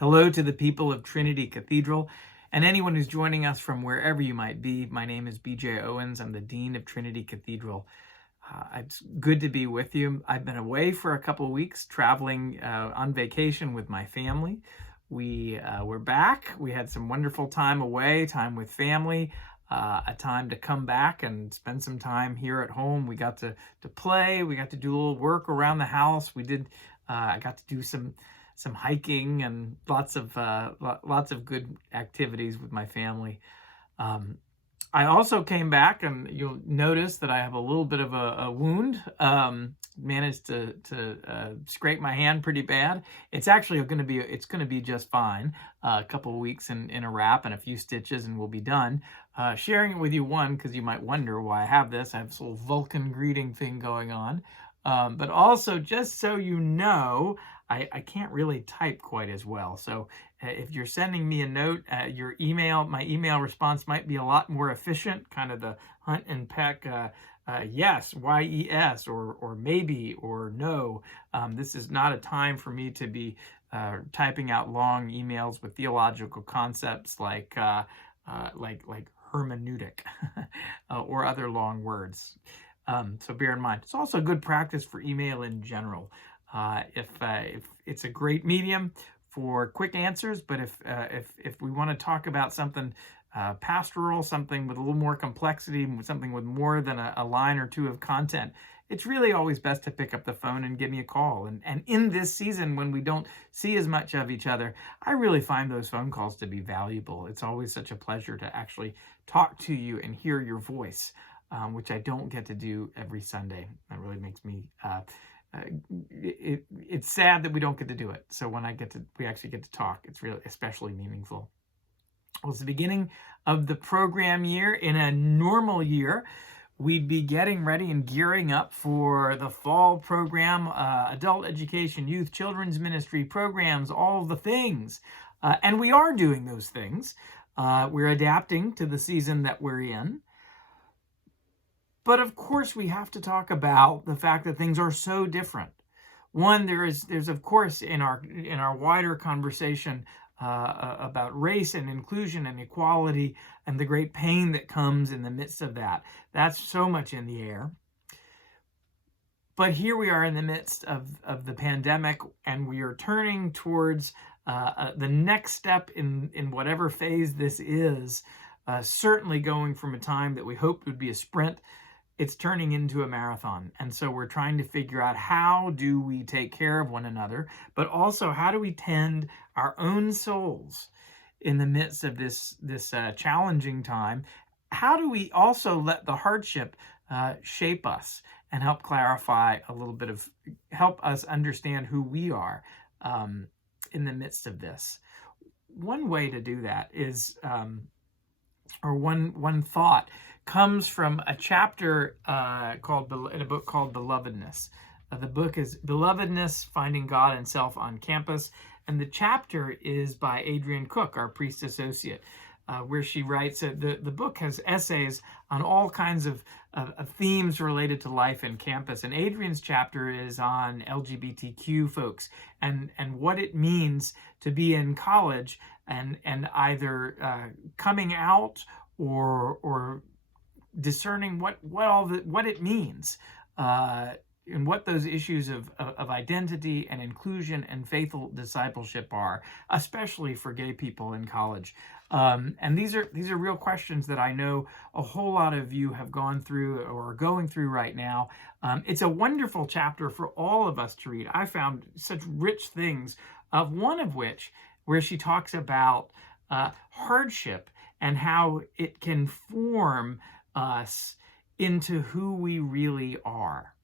Hello to the people of Trinity Cathedral and anyone who's joining us from wherever you might be. My name is BJ Owens. I'm the Dean of Trinity Cathedral. It's good to be with you. I've been away for a couple of weeks, traveling on vacation with my family. We're back. We had some wonderful time away, time with family, a time to come back and spend some time here at home. We got to play. We got to do a little work around the house. I got to do some hiking and lots of good activities with my family. I also came back, and you'll notice that I have a little bit of a wound. Managed to scrape my hand pretty bad. It's actually going to be just fine. A couple of weeks in a wrap and a few stitches, and we'll be done. Sharing it with you, one, because you might wonder why I have this. I have this little Vulcan greeting thing going on. But also, just so you know, I can't really type quite as well. So if you're sending me a note, my email response might be a lot more efficient, kind of the hunt and peck, yes, yes, or maybe, or no. This is not a time for me to be typing out long emails with theological concepts like hermeneutic or other long words. So bear in mind, it's also good practice for email in general. If it's a great medium for quick answers, but if we want to talk about something pastoral, something with a little more complexity, something with more than a line or two of content, it's really always best to pick up the phone and give me a call. And in this season, when we don't see as much of each other, I really find those phone calls to be valuable. It's always such a pleasure to actually talk to you and hear your voice, which I don't get to do every Sunday. That really makes me it's sad that we don't get to do it. So when we actually get to talk, it's really especially meaningful. Well, it's the beginning of the program year. In a normal year, we'd be getting ready and gearing up for the fall program, adult education, youth, children's ministry programs, all the things. And we are doing those things. We're adapting to the season that we're in. But of course, we have to talk about the fact that things are so different. One, there's of course in our wider conversation about race and inclusion and equality and the great pain that comes in the midst of that. That's so much in the air. But here we are in the midst of the pandemic, and we are turning towards the next step in whatever phase this is. Certainly going from a time that we hoped would be a sprint, it's turning into a marathon. And so we're trying to figure out, how do we take care of one another, but also how do we tend our own souls in the midst of this challenging time? How do we also let the hardship shape us and help clarify a little bit help us understand who we are in the midst of this? One way to do that is, or one thought comes from a chapter in a book called Belovedness. The book is Belovedness, Finding God and Self on Campus. And the chapter is by Adrienne Koch, our priest associate, where she writes, the book has essays on all kinds of themes related to life in campus. And Adrienne's chapter is on LGBTQ folks and what it means to be in college and either coming out or discerning what it means, and what those issues of identity and inclusion and faithful discipleship are, especially for gay people in college. And these are real questions that I know a whole lot of you have gone through or are going through right now. It's a wonderful chapter for all of us to read. I found such rich things, one of which where she talks about hardship and how it can form us into who we really are.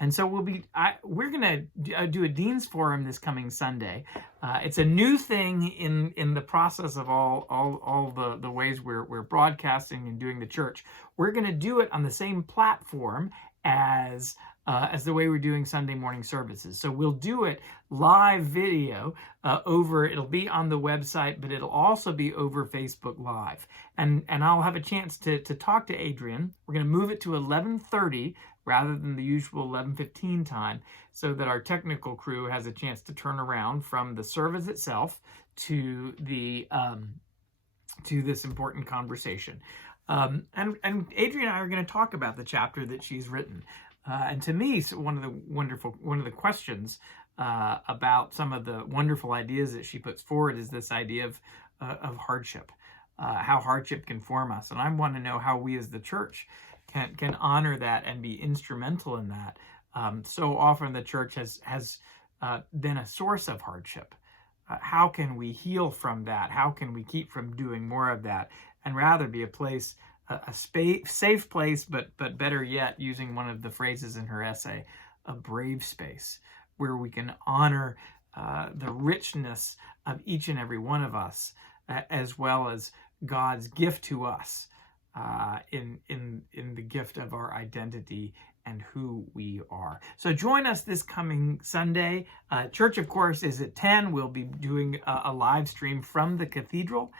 And so we're going to do a Dean's Forum this coming Sunday. It's a new thing in the process of all the ways we're broadcasting and doing the church. We're going to do it on the same platform as the way we're doing Sunday morning services. So we'll do it live video it'll be on the website, but it'll also be over Facebook Live. And I'll have a chance to talk to Adrienne. We're going to move it to 11:30 rather than the usual 11:15 time, so that our technical crew has a chance to turn around from the service itself to the to this important conversation. And Adrienne and I are going to talk about the chapter that she's written. And to me, one of the questions about some of the wonderful ideas that she puts forward is this idea of hardship, how hardship can form us. And I want to know how we as the church can honor that and be instrumental in that. So often the church has been a source of hardship. How can we heal from that? How can we keep from doing more of that, and rather be a place, a safe place, but better yet, using one of the phrases in her essay, a brave space, where we can honor the richness of each and every one of us, as well as God's gift to us in the gift of our identity and who we are. So join us this coming Sunday. Church, of course, is at 10. We'll be doing a live stream from the cathedral.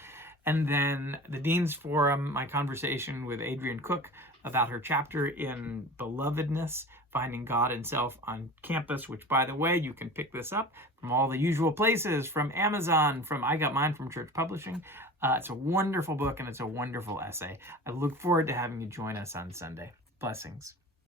And then the Dean's Forum, my conversation with Adrienne Koch about her chapter in Belovedness, Finding God and Self on Campus, which, by the way, you can pick this up from all the usual places, from Amazon, I got mine from Church Publishing. It's a wonderful book and it's a wonderful essay. I look forward to having you join us on Sunday. Blessings.